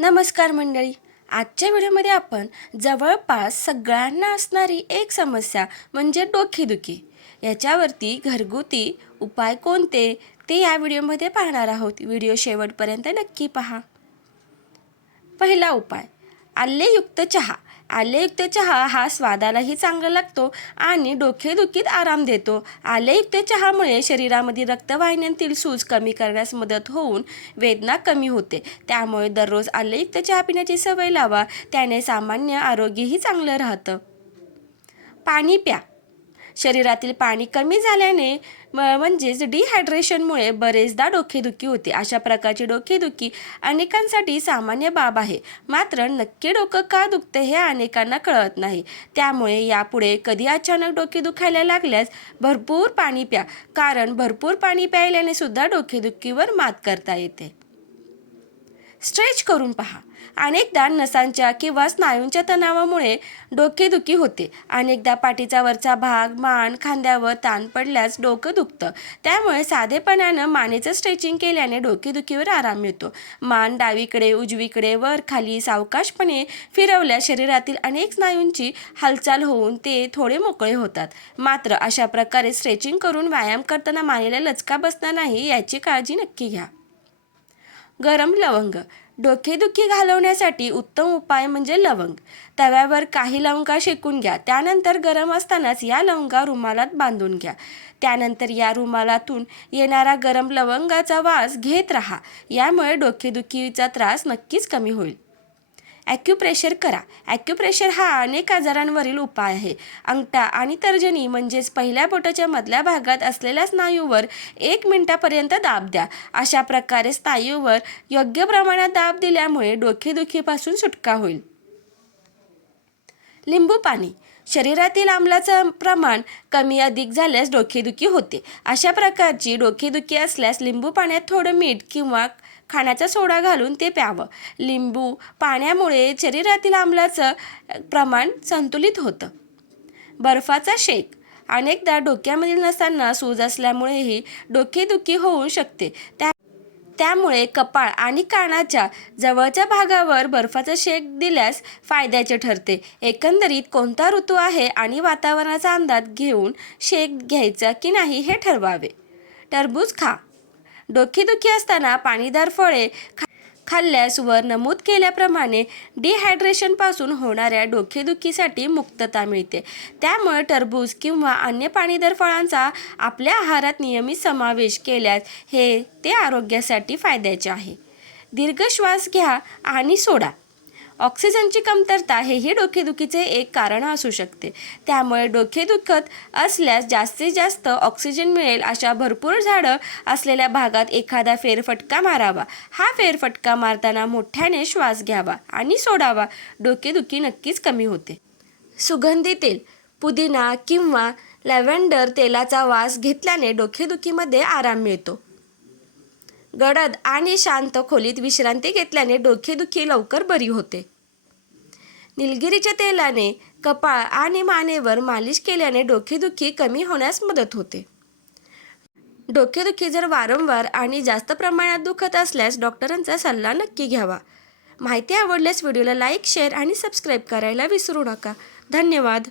नमस्कार मंडळी. आजच्या व्हिडिओमध्ये आपण जवळपास सगळ्यांना असणारी एक समस्या म्हणजे डोकेदुखी याच्यावरती घरगुती उपाय कोणते ते या व्हिडिओमध्ये पाहणार आहोत. व्हिडिओ शेवटपर्यंत नक्की पहा. पहिला उपाय, आलेयुक्त चहा. आलेयुक्त चहा हा स्वादालाही चांगला लागतो आणि डोकेदुखीत आराम देतो. आलेयुक्त चहामुळे शरीरामध्ये रक्तवाहिन्यांतील सूज कमी करण्यास मदत होऊन वेदना कमी होते. त्यामुळे दररोज आलेयुक्त चहा पिण्याची सवय लावा. त्याने सामान्य आरोग्यही चांगलं राहतं. पाणी प्या. शरीरातील पाणी कमी झाल्याने म्हणजेच डिहायड्रेशनमुळे बरेचदा डोकेदुखी होते. अशा प्रकारची डोकेदुखी अनेकांसाठी सामान्य बाब आहे. मात्र नक्की डोकं का दुखते हे अनेकांना कळत नाही. त्यामुळे यापुढे कधी अचानक डोके दुखायला लागल्यास भरपूर पाणी प्या, कारण भरपूर पाणी प्यायल्याने सुद्धा डोकेदुखीवर मात करता येते. स्ट्रेच करून पहा. अनेकदा नसांच्या किंवा स्नायूंच्या तणावामुळे डोकेदुखी होते. अनेकदा पाठीचा वरचा भाग, मान, खांद्यावर ताण पडल्यास डोकं दुखतं. त्यामुळे साधेपणानं मानेचं स्ट्रेचिंग केल्याने डोकेदुखीवर आराम मिळतो. मान डावीकडे, उजवीकडे, वर खाली सावकाशपणे फिरवल्यास शरीरातील अनेक स्नायूंची हालचाल होऊन ते थोडे मोकळे होतात. मात्र अशा प्रकारे स्ट्रेचिंग करून व्यायाम करताना मानेला लचका बसणार नाही याची काळजी नक्की घ्या. गरम लवंग. डोकेदुखी घालवण्यासाठी उत्तम उपाय म्हणजे लवंग. तव्यावर काही लवंगा शेकून घ्या. त्यानंतर गरम असतानाच या लवंगा रुमालात बांधून घ्या. त्यानंतर या रुमालातून येणारा गरम लवंगाचा वास घेत राहा. यामुळे डोकेदुखीचा त्रास नक्कीच कमी होईल. ॲक्युप्रेशर करा. ॲक्युप्रेशर हा अनेक आजारांवरील उपाय आहे. अंगठा आणि तर्जनी म्हणजेच पहिल्या बोटाच्या मधल्या भागात असलेल्या स्नायूवर 1 मिनिटापर्यंत दाब द्या. अशा प्रकारे स्नायूवर योग्य प्रमाणात दाब दिल्यामुळे डोकेदुखीपासून सुटका होईल. लिंबू पाणी. शरीरातील आम्लाचं प्रमाण कमी अधिक झाल्यास डोकेदुखी होते. अशा प्रकारची डोकेदुखी असल्यास लिंबू पाण्यात थोडं मीठ किंवा खाण्याचा सोडा घालून ते प्यावं. लिंबू पाण्यामुळे शरीरातील आम्लाचं प्रमाण संतुलित होतं. बर्फाचा शेक. अनेकदा डोक्यामधील नसांना सूज असल्यामुळेही डोकेदुखी होऊ शकते. त्यामुळे कपाळ आणि कानाच्या जवळच्या भागावर बर्फाचा शेक दिल्यास फायद्याचे ठरते. एकंदरीत कोणता ऋतू आहे आणि वातावरणाचा अंदाज घेऊन शेक घ्यायचा की नाही हे ठरवावे. टरबूज खा. डोकेदुखी असताना पाणीदार फळे खाल्ल्यास वर नमूद केल्याप्रमाणे डिहायड्रेशनपासून होणाऱ्या डोकेदुखीसाठी मुक्तता मिळते. त्यामुळे टरबूज किंवा अन्य पाणीदार फळांचा आपल्या आहारात नियमित समावेश केल्यास ते आरोग्यासाठी फायद्याचे आहे. दीर्घ श्वास घ्या आणि सोडा. ऑक्सिजनची कमतरता हेही डोकेदुखीचे एक कारण असू शकते. त्यामुळे डोके दुखत असल्यास जास्तीत जास्त ऑक्सिजन मिळेल अशा भरपूर झाडं असलेल्या भागात एखादा फेरफटका मारावा. हा फेरफटका मारताना मोठ्याने श्वास घ्यावा आणि सोडावा. डोकेदुखी नक्कीच कमी होते. सुगंधी तेल. पुदिना किंवा लॅव्हेंडर तेलाचा वास घेतल्याने डोकेदुखीमध्ये आराम मिळतो. गडद आणि शांत खोलीत विश्रांती घेतल्याने डोकेदुखी लवकर बरी होते. निलगिरीच्या तेलाने कपाळ आणि मानेवर मालिश केल्याने डोकेदुखी कमी होण्यास मदत होते. डोकेदुखी जर वारंवार आणि जास्त प्रमाणात दुखत असल्यास डॉक्टरांचा सल्ला नक्की घ्यावा. माहिती आवडल्यास व्हिडिओला लाईक, शेअर आणि सबस्क्राईब करायला विसरू नका. धन्यवाद.